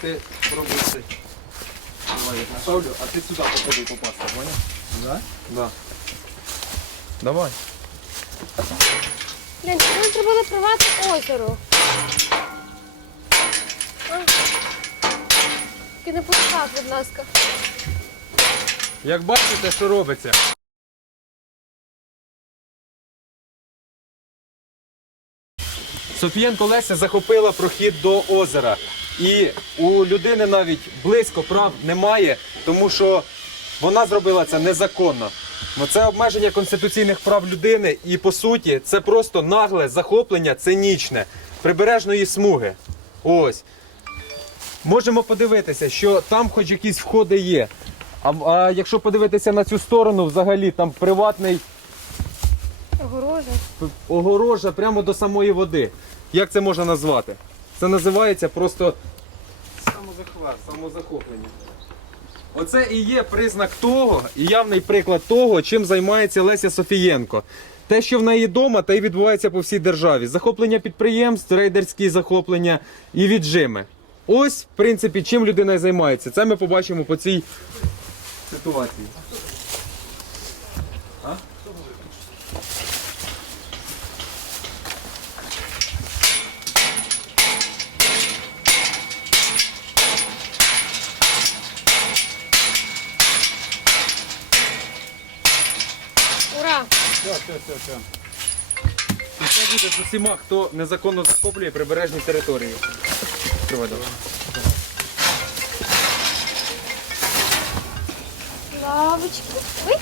ти пробуй цей. Давай я поставлю, а ти сюди попади попасти, поняв? Да? Да. Давай. Блін, ми зробили приватне озеро. А. Тільки не пускав, будь ласка. Як бачите, що робиться. Софієнко Леся захопила прохід до озера. І у людини навіть близько прав немає, тому що вона зробила це незаконно. Бо це обмеження конституційних прав людини, і по суті це просто нагле захоплення цинічне прибережної смуги. Ось. Можемо подивитися, що там хоч якісь входи є. А, а якщо подивитися на цю сторону, взагалі там приватний Огорожа. огорожа прямо до самої води. Як це можна назвати? Це називається просто самозахват, самозахоплення. Оце і є признак того, і явний приклад того, чим займається Леся Софієнко. Те, що в неї вдома, те й відбувається по всій державі. Захоплення підприємств, рейдерські захоплення і віджими. Ось, в принципі, чим людина займається. Це ми побачимо по цій ситуації. Ура! Все, все, все. І це буде з усіма, хто незаконно захоплює прибережні території. Тривай, давай. Лавочки. Ой.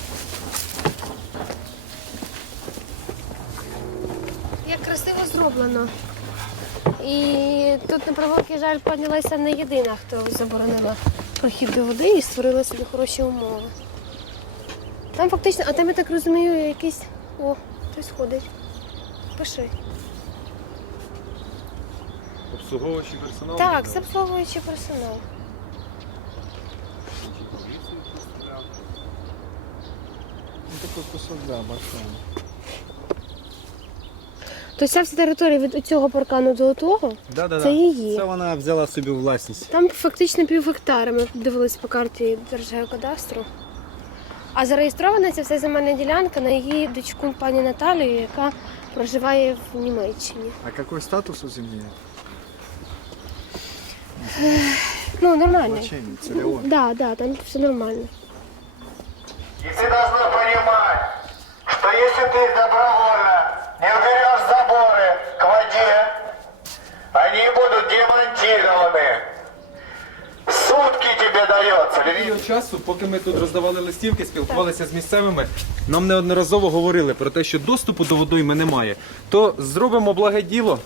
Як красиво зроблено. І тут на превеликий жаль піднялася не єдина, хто заборонила прохід до води і створила собі хороші умови. Там фактично, а там я так розумію, якийсь. О, хтось ходить. Пиши. Обслуговуючий персонал. Так, це обслуговуючий персонал. Ну, такой кусок, да, большой. То ця вся територія від цього паркану до того, Да, да, це її. Це вона взяла собі у власність. Там фактично пів гектара. Ми дивились по карті Держгеокадастру. А зареєстрована ця вся земельна ділянка на її дочку пані Наталію, яка проживає в Німеччині. А какой статус у земли? Ну, нормально. Значение, целевой. Да, да, там все нормально. И ты должна понимать, что если ты добровольно не уберешь заборы к воде, они будут демонтированы. Тебе часу, поки ми тут роздавали листівки, спілкувалися з місцевими, нам неодноразово говорили про те, що доступу до водойми немає. То зробимо благе діло,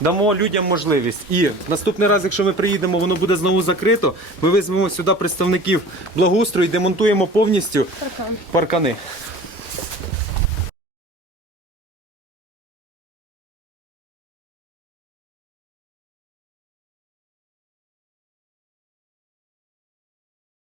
дамо людям можливість. І наступний раз, якщо ми приїдемо, воно буде знову закрито. Ми візьмемо сюди представників благоустрою і демонтуємо повністю Паркан. паркани.